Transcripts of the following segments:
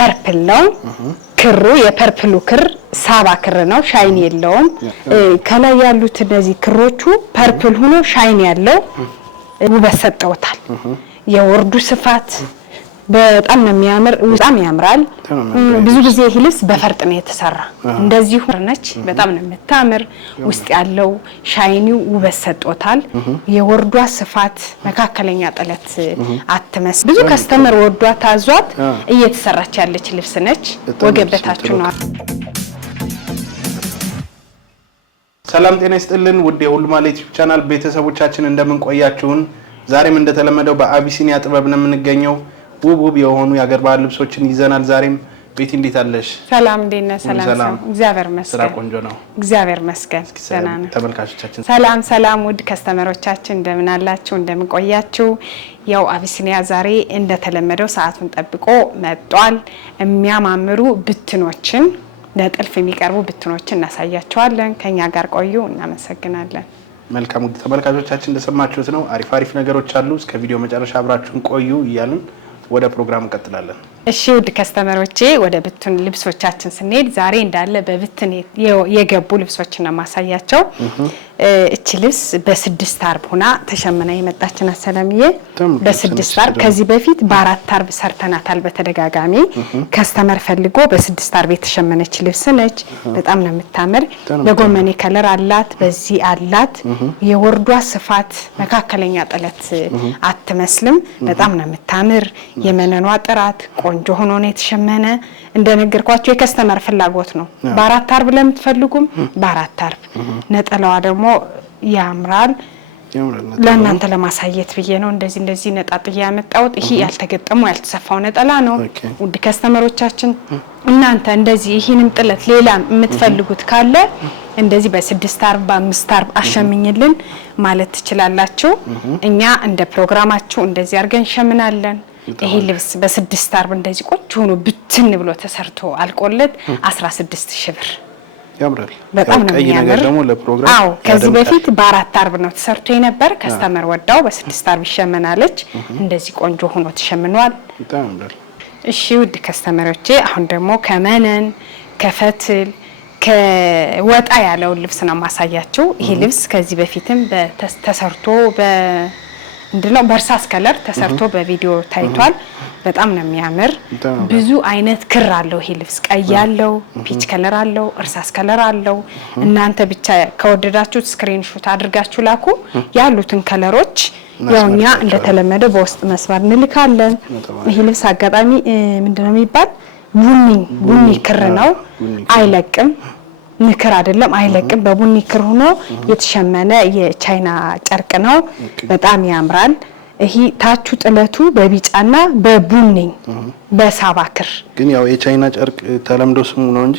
ፐርፕል ነው ክሩ የፐርፕሉ ክር ሳባ ክር ነው ሻይን የለውም ከላይ ያሉት እነዚህ ክሮቹ ፐርፕል ሆኖ ሻይን ያለው ውበት ሰጠውታል የወርዱ ስፋት በጣም ነው የሚያምር በጣም ያምራል ብዙ ጊዜ ይሄ ልብስ በፈርጥ ነው የተሰራ እንደዚህ ሆነች በጣም ነው የምታምር ውስጥ ያለው ሻይኒው ውበት ሰጥቶታል የወርዷ ስፋት መካከለኛ ጥለት አትመስ ብዙ ከስተመር ወርዷ ታዟት እየተሰራች ያለች ልብስ ነች ወገበታችሁ ነው ሰላም ጤና ይስጥልን ውድ የሁሉማል ዩቲዩብ ቻናል ቤተሰቦቻችን እንደምን ቆያችሁን ዛሬም እንደተለመደው በአቢሲኒያ ጥበብ ነው የምንገኘው ውብ የሆኑ ያገር ባህል ልብሶችን ይዘናል ዛሬም ቤት እንዴት አለሽ ሰላም ዴና ሰላም እግዚአብሔር ይመስገን ስራ ቆንጆ ነው እግዚአብሔር ይመስገን ሰላም ተመልካቾቻችን ሰላም ውድ ከስተመሮቻችን እንደምን አላችሁ እንደምን ቆያችሁ ያው አቢሲኒያ ዛሬ እንደተለመደው ሰዓቱን ጠብቆ መጥቷል የሚያማምሩ ብትኖችን ለጥልፍ የሚቀርቡ ብትኖችን እናሳያቸዋለን ከኛ ጋር ቆዩ እናመሰግናለን መልካም ውድ ተመልካቾቻችን እንደሰማችሁት ነው አሪፍ ነገሮች አሉ እስከ ቪዲዮ መጨረሻ አብራችሁን ቆዩ ይያልን ወደ ፕሮግራም እንቀጥላለን እሺ ውድ ከስተመሮቼ ወደ ብትን ልብሶቻችን ስንሄድ ዛሬ እንዳለ በብትን የገቡ ልብሶችን ነው ማሳያቸው እቺ ልብስ በ6 አርብ ሆና ተሸመና የመጣችና ሰላምዬ በ6 አርብ ከዚህ በፊት በ4 አርብ ሰርተናታል በተደጋጋሚ ከስተመር ፈልጎ በ6 አርብ የተሸመነች ልብስ ነች በጣም ነው የምታምር በጎመኔ ከለር አላት በዚህ አላት የወርዷ ስፋት መካከለኛ ጥለት አትመስልም በጣም ነው የምታምር የመነኗ ጥራት ቆንጆ ሆኖ ነው የተሸመነ እንደነገርኳችሁ የከስተመር ፍላጎት ነው በ4 አርብ ለምትፈልጉም በ4 አርብ ነጠላዋ ደግሞ ያምራል ለእናንተ ለማሳየት ብዬ ነው እንደዚህ ነጣጥያ ያመጣውት ይሄ ያልተገጠመው ያልተሰፋው ነጠላ ነው ውድ ከስተመሮቻችን እናንተ እንደዚህ ይሄንም ጥለት ሌላ የምትፈልጉት ካለ እንደዚህ በ6 አርብ በ5 አርብ አሸምኝልን ማለት ትችላላችሁ እኛ እንደ ፕሮግራማችሁ እንደዚህ አርገን ሸምናለን ይሄ ልብስ በ6 አርብ እንደዚህ ቆንጆ ሆኖ ብትን ብሎ ተሰርቶ አልቆለት 16000 ብር ያምራል በጣም ነው የሚያምር ደግሞ ለፕሮግራም አዎ ከዚህ በፊት በ4 አርብ ነው ተሰርቶ የነበር ከስተመር ወዳው በ6 አርብ ይሸመናለች እንደዚህ ቆንጆ ሆኖ ተሸምኗል በጣም ያምራል እሺ ውድ ከስተመሮቼ አሁን ደግሞ ከመነን ከፈትል ከወጣ ያለው ልብስ ነው ማሳያችሁ ይሄ ልብስ ከዚህ በፊትም ተሰርቶ እንደው በርሳስ ከለር ተሰርቶ በቪዲዮ ታይቷል በጣም ነው የሚያምር ብዙ አይነት ክር አለው ይሄ ልብስ ቀይ ያለው ፒች ከለር አለው እርሳስ ከለር አለው እናንተ ብቻ ከወደዳችሁት ስክሪንሾት አድርጋችሁ ላኩ ያሉትን ከለሮች ያውኛ እንደተለመደው በውስጥ መስመር እንልካለን ይሄ ልብስ አጋጣሚ ምንድነው የሚባል ቡኒ ክር ነው አይለቅም ንክር አይደለም አይለቅም በቡኒ ክር ሆኖ የተሸመነ የቻይና ጨርቅ ነው በጣም ያምራል ይሄ ታቹ ጥለቱ በቢጫና በቡኒ በሳባ ክር ግን ያው የቻይና ጨርቅ ተለምዶ ስሙ ነው እንጂ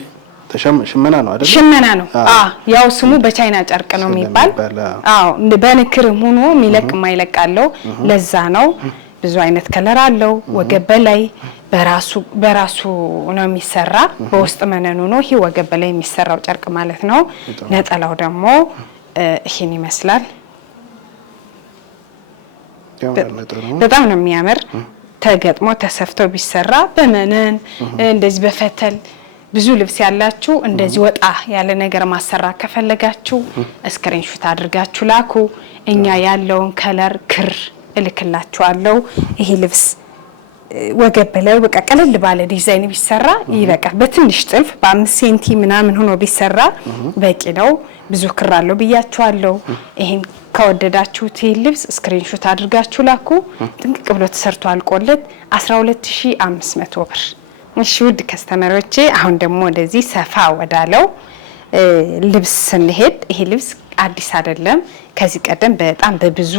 ሽመና ነው አይደል ሽመና ነው ያው ስሙ በቻይና ጨርቅ ነው የሚባል በንክር ሆኖ የሚለቅ ማይለቃለው ለዛ ነው ብዙ አይነት ከለር አለው ወገብ በላይ በራሱ ነው የሚሰራ በውስጥ መነኑ ነው ይሄ ወገብ በላይ የሚሰራው ጨርቅ ማለት ነው ነጠላው ደግሞ ይሄን ይመስላል በጣም ነው የሚያምር ተገጥሞ ተሰፍቶ ቢሰራ በመነን እንደዚህ በፈተል ብዙ ልብስ ያላችሁ እንደዚህ ወጣ ያለ ነገር ማሰራ ከፈለጋችሁ ስክሪንሾት አድርጋችሁ ላኩ እኛ ያለውን ከለር ክር እልክላችኋለሁ ይሄ ልብስ ወገብ በላይ በቃ ቀለል ባለ ዲዛይን ቢሰራ ይበቃል በትንሽ ጥልፍ በ5 ሴንቲ ምናምን ሆኖ ቢሰራ በቂ ነው ብዙ ክር አለው ብያችኋለሁ ይሄን ከወደዳችሁት ይሄ ልብስ ስክሪንሾት አድርጋችሁ ላኩ ጥንቅቅ ብሎ ተሰርቶ አልቆለት 12500 ብር እሺ ውድ ከስተመሮቼ አሁን ደግሞ ወደዚህ ሰፋ ወዳለው ልብስ ስንሄድ ይሄ ልብስ አዲስ አይደለም ከዚህ ቀደም በጣም በብዙ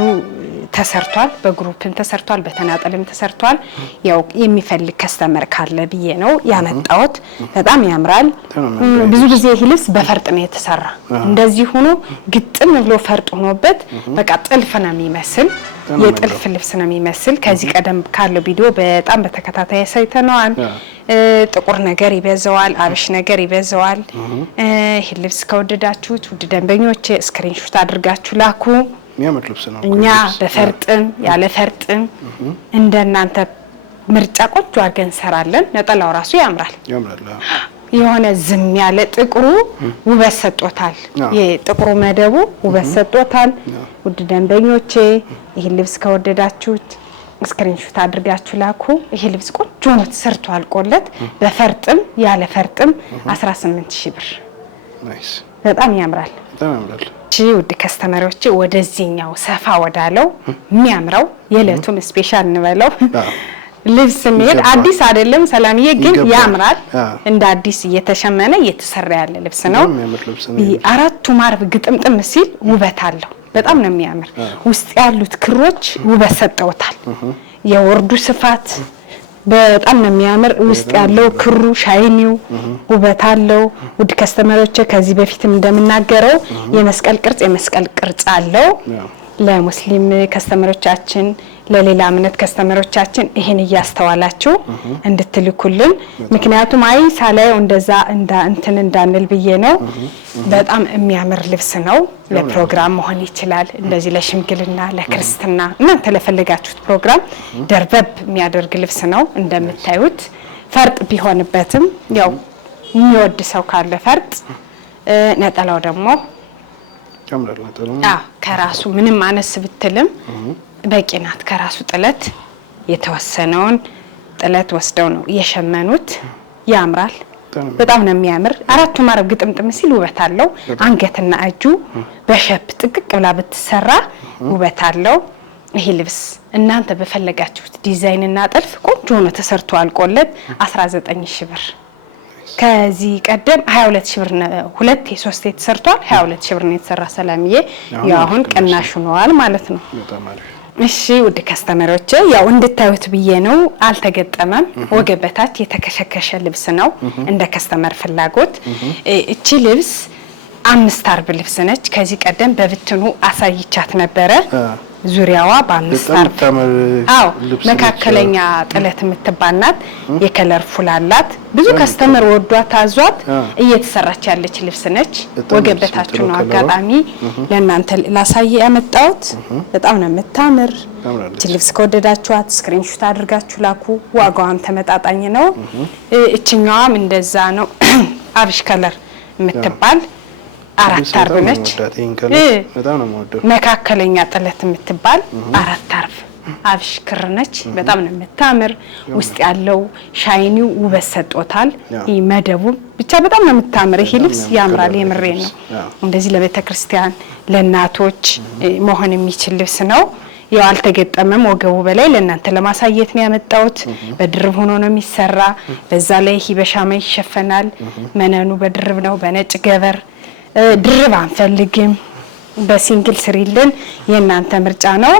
ተሰርቷል በግሩፕም ተሰርቷል በተናጠልም ተሰርቷል ያው የሚፈልግ ከስተመር ካለ ብዬ ነው ያመጣሁት በጣም ያምራል ብዙ ጊዜ ይሄ ልብስ በፈርጥ ነው የተሰራ እንደዚህ ሆኖ ግጥም ብሎ ፈርጥ ሆኖበት በቃ ጥልፍ ነው የሚመስል የጥልፍ ልብስ ነው የሚመስል ከዚህ ቀደም ካለው ቪዲዮ በጣም በተከታታይ ሳይተናል ጥቁር ነገር ይበዛዋል አብሽ ነገር ይበዛዋል ይሄ ልብስ ከወደዳችሁት ውድ ደንበኞቼ ስክሪንሾት አድርጋችሁ ላኩ የሚያምር ልብስ ነው እኛ በፈርጥም ያለ ፈርጥም እንደናንተ ምርጫ ቆንጆ አድርገን እንሰራለን። ነጠላው ራሱ ያምራል። የሆነ ዝም ያለ ጥቁሩ ውበት ሰጥቶታል። የጥቁሩ መደቡ ውበት ሰጥቶታል። ውድ ደንበኞቼ ይሄ ልብስ ከወደዳችሁት ስክሪንሾት አድርጋችሁ ላኩ። ይሄ ልብስ ቆንጆ ነው ተሰርቶ አልቆለት በፈርጥም ያለ ፈርጥም 18000 ብር። በጣም ያምራል። ውድ ከስተመሮቼ ወደዚህኛው ሰፋ ወዳለው የሚያምረው የዕለቱም ስፔሻል እንበለው ልብስ ምን አዲስ አይደለም ሰላምዬ፣ ግን ያምራል። እንደ አዲስ እየተሸመነ እየተሰራ ያለ ልብስ ነው። አራቱ ማርብ ግጥምጥም ሲል ውበት አለው። በጣም ነው የሚያምር። ውስጥ ያሉት ክሮች ውበት ሰጠውታል። የወርዱ ስፋት በጣም ነው የሚያምር። ውስጥ ያለው ክሩ ሻይኒው ውበት አለው። ውድ ከስተመሮቼ ከዚህ በፊትም እንደምናገረው የመስቀል ቅርጽ አለው። ለሙስሊም ከስተመሮቻችን ለሌላ እምነት ከስተመሮቻችን ይሄን እያስተዋላችሁ እንድትልኩልን፣ ምክንያቱም አይ ሳላየው እንደዛ እንትን እንዳንል ብዬ ነው። በጣም የሚያምር ልብስ ነው። ለፕሮግራም መሆን ይችላል። እንደዚህ ለሽምግልና፣ ለክርስትና እናንተ ለፈለጋችሁት ፕሮግራም ደርበብ የሚያደርግ ልብስ ነው። እንደምታዩት ፈርጥ ቢሆንበትም ያው የሚወድ ሰው ካለ ፈርጥ፣ ነጠላው ደግሞ ከራሱ ምንም አነስ ብትልም በቂ ናት። ከራሱ ጥለት የተወሰነውን ጥለት ወስደው ነው የሸመኑት። ያምራል። በጣም ነው የሚያምር። አራቱ ማረብ ግጥምጥም ሲል ውበት አለው። አንገትና እጁ በሸፕ ጥቅቅ ብላ ብትሰራ ውበት አለው። ይሄ ልብስ እናንተ በፈለጋችሁት ዲዛይንና ጥልፍ ቆንጆ ነው ተሰርቶ አልቆለት 19000 ብር። ከዚህ ቀደም 22000 ብር ነው። 2-3 ተሰርቷል። 22000 ብር ነው የተሰራ ሰላምዬ። ያው አሁን ቅናሽ ሆኗል ማለት ነው። እሺ ውድ ከስተመሮቼ ያው እንድታዩት ብዬ ነው። አልተገጠመም። ወገበታች የተከሸከሸ ልብስ ነው እንደ ከስተመር ፍላጎት። እቺ ልብስ 5 አርብ ልብስ ነች። ከዚህ ቀደም በብትኑ አሳይቻት ነበረ። ዙሪያዋ በ5 አርብ መካከለኛ ጥለት የምትባናት የከለር ፉል አላት። ብዙ ከስተመር ወዷት ታዟት እየተሰራች ያለች ልብስ ነች። ወገበታችሁ ነው አጋጣሚ ለእናንተ ላሳየ ያመጣሁት። በጣም ነው የምታምር። እቺ ልብስ ከወደዳችኋት ስክሪንሾት አድርጋችሁ ላኩ። ዋጋዋም ተመጣጣኝ ነው። እቺኛዋም እንደዛ ነው። አብሽ ከለር የምትባል 4 አርብ ነች። በጣም ነው የምወደው። መካከለኛ ጥለት የምትባል 4 አርብ አብሽ ክር ነች። በጣም ነው የምታምር። ውስጥ ያለው ሻይኒው ውበት ሰጥቶታል። ይሄ መደቡ ብቻ በጣም ነው የምታምር። ይሄ ልብስ ያምራል። የምሬ ነው። እንደዚህ ለቤተክርስቲያን ለእናቶች መሆን የሚችል ልብስ ነው። ያው አልተገጠመም። ወገቡ በላይ ለእናንተ ለማሳየት ነው ያመጣሁት። በድርብ ሆኖ ነው የሚሰራ። በዛ ላይ በሻማ ይሸፈናል። መነኑ በድርብ ነው፣ በነጭ ገበር። ድርብ አንፈልግም፣ በሲንግል ስሪልን የእናንተ ምርጫ ነው።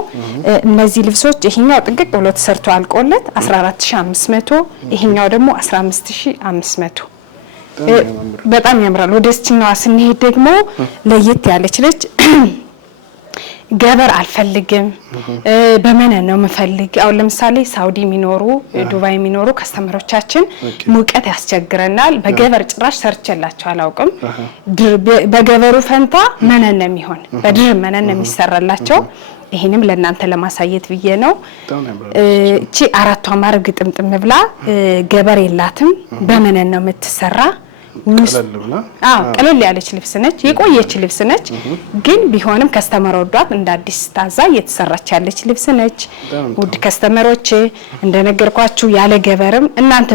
እነዚህ ልብሶች ይሄኛው ጥቅቅ ብሎ ተሰርቶ አልቆለት 14500፣ ይሄኛው ደግሞ 15500። በጣም ያምራል። ወደስችኛዋ ስንሄድ ደግሞ ለየት ያለች ልጅ ገበር አልፈልግም በመነን ነው የምፈልግ። አሁን ለምሳሌ ሳውዲ የሚኖሩ ዱባይ የሚኖሩ ከስተመሮቻችን ሙቀት ያስቸግረናል። በገበር ጭራሽ ሰርቼላቸው አላውቅም። በገበሩ ፈንታ መነን ነው የሚሆን፣ በድር መነን ነው የሚሰራላቸው። ይሄንም ለእናንተ ለማሳየት ብዬ ነው። እቺ አራቷ ማረግ ግጥምጥም ብላ ገበር የላትም፣ በመነን ነው የምትሰራ። ቀለል ያለች ልብስ ነች። የቆየች ልብስ ነች፣ ግን ቢሆንም ከስተመር ወዷት እንደ አዲስ ታዛ እየተሰራች ያለች ልብስ ነች። ውድ ከስተመሮቼ እንደነገርኳችሁ ያለ ገበርም እናንተ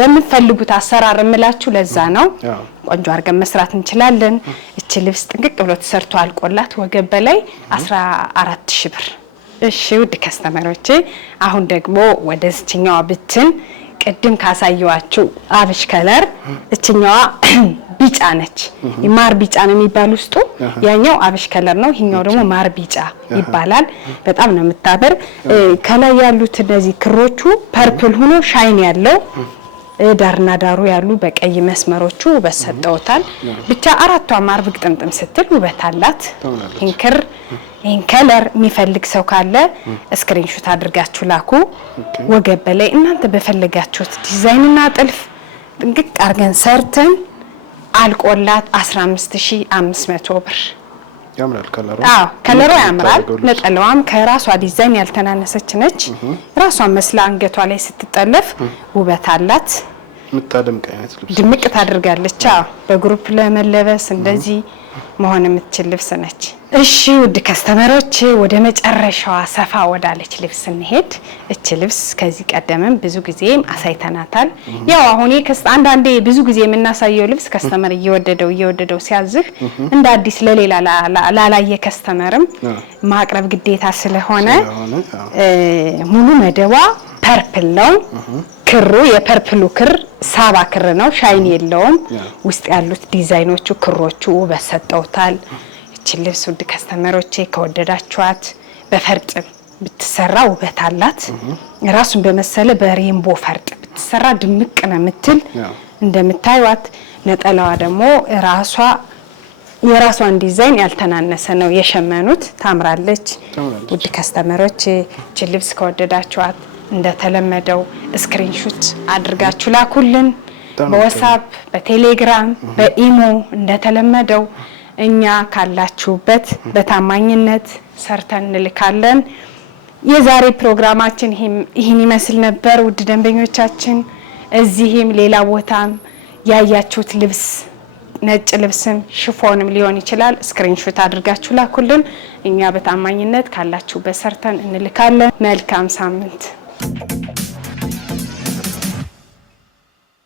በምትፈልጉት አሰራር እምላችሁ ለዛ ነው። ቆንጆ አድርገን መስራት እንችላለን። እቺ ልብስ ጥንቅቅ ብሎ ተሰርቶ አልቆላት ወገብ በላይ 14000 ብር። እሺ ውድ ከስተመሮቼ አሁን ደግሞ ወደዚህኛው ብትን ቅድም ካሳየዋችሁ አብሽ ከለር እችኛዋ ቢጫ ነች። ማር ቢጫ ነው የሚባል ውስጡ። ያኛው አብሽ ከለር ነው፣ ይሄኛው ደግሞ ማር ቢጫ ይባላል። በጣም ነው የምታበር። ከላይ ያሉት እነዚህ ክሮቹ ፐርፕል ሆኖ ሻይን ያለው ዳርና ዳሩ ያሉ በቀይ መስመሮቹ ውበት ሰጠውታል። ብቻ አራቷ ማርብ ግጥምጥም ስትል ውበት አላት። ይሄን ከለር የሚፈልግ ሰው ካለ ስክሪንሾት አድርጋችሁ ላኩ። ወገብ በላይ እናንተ በፈለጋችሁት ዲዛይንና ጥልፍ ጥንቅቅ አርገን ሰርተን አልቆላት 15500 ብር። ያምራል ከለሩ። ከለሩ ያምራል። ነጠላዋም ከራሷ ዲዛይን ያልተናነሰች ነች። ራሷን መስላ አንገቷ ላይ ስትጠለፍ ውበት አላት። ምታደምቅ አይነት ልብስ ድምቅ ታደርጋለች። በግሩፕ ለመለበስ እንደዚህ መሆን የምትችል ልብስ ነች። እሺ ውድ ከስተመሮች ወደ መጨረሻዋ ሰፋ ወዳለች ልብስ እንሄድ። እቺ ልብስ ከዚህ ቀደምም ብዙ ጊዜ አሳይተናታል። ያው አሁን አንዳንዴ ብዙ ጊዜ የምናሳየው ልብስ ከስተመር እየወደደው ሲያዝህ እንደ አዲስ ለሌላ ላላየ ከስተመርም ማቅረብ ግዴታ ስለሆነ ሙሉ መደቧ ፐርፕል ነው። ክሩ የፐርፕሉ ክር ሳባ ክር ነው። ሻይን የለውም። ውስጥ ያሉት ዲዛይኖቹ ክሮቹ ውበት ሰጠውታል። እቺ ልብስ ውድ ከስተመሮቼ ከወደዳችኋት በፈርጥ ብትሰራ ውበት አላት። ራሱን በመሰለ በሬንቦ ፈርጥ ብትሰራ ድምቅ ነው የምትል እንደምታዩት። ነጠላዋ ደግሞ የራሷን ዲዛይን ያልተናነሰ ነው የሸመኑት። ታምራለች። ውድ ከስተመሮቼ እቺ ልብስ ከወደዳችኋት እንደተለመደው ስክሪንሾት አድርጋችሁ ላኩልን። በዋትስአፕ፣ በቴሌግራም፣ በኢሞ እንደተለመደው እኛ ካላችሁበት በታማኝነት ሰርተን እንልካለን። የዛሬ ፕሮግራማችን ይህን ይመስል ነበር ውድ ደንበኞቻችን። እዚህም ሌላ ቦታም ያያችሁት ልብስ ነጭ ልብስም ሽፎንም ሊሆን ይችላል። ስክሪንሾት አድርጋችሁ ላኩልን። እኛ በታማኝነት ካላችሁበት ሰርተን እንልካለን። መልካም ሳምንት።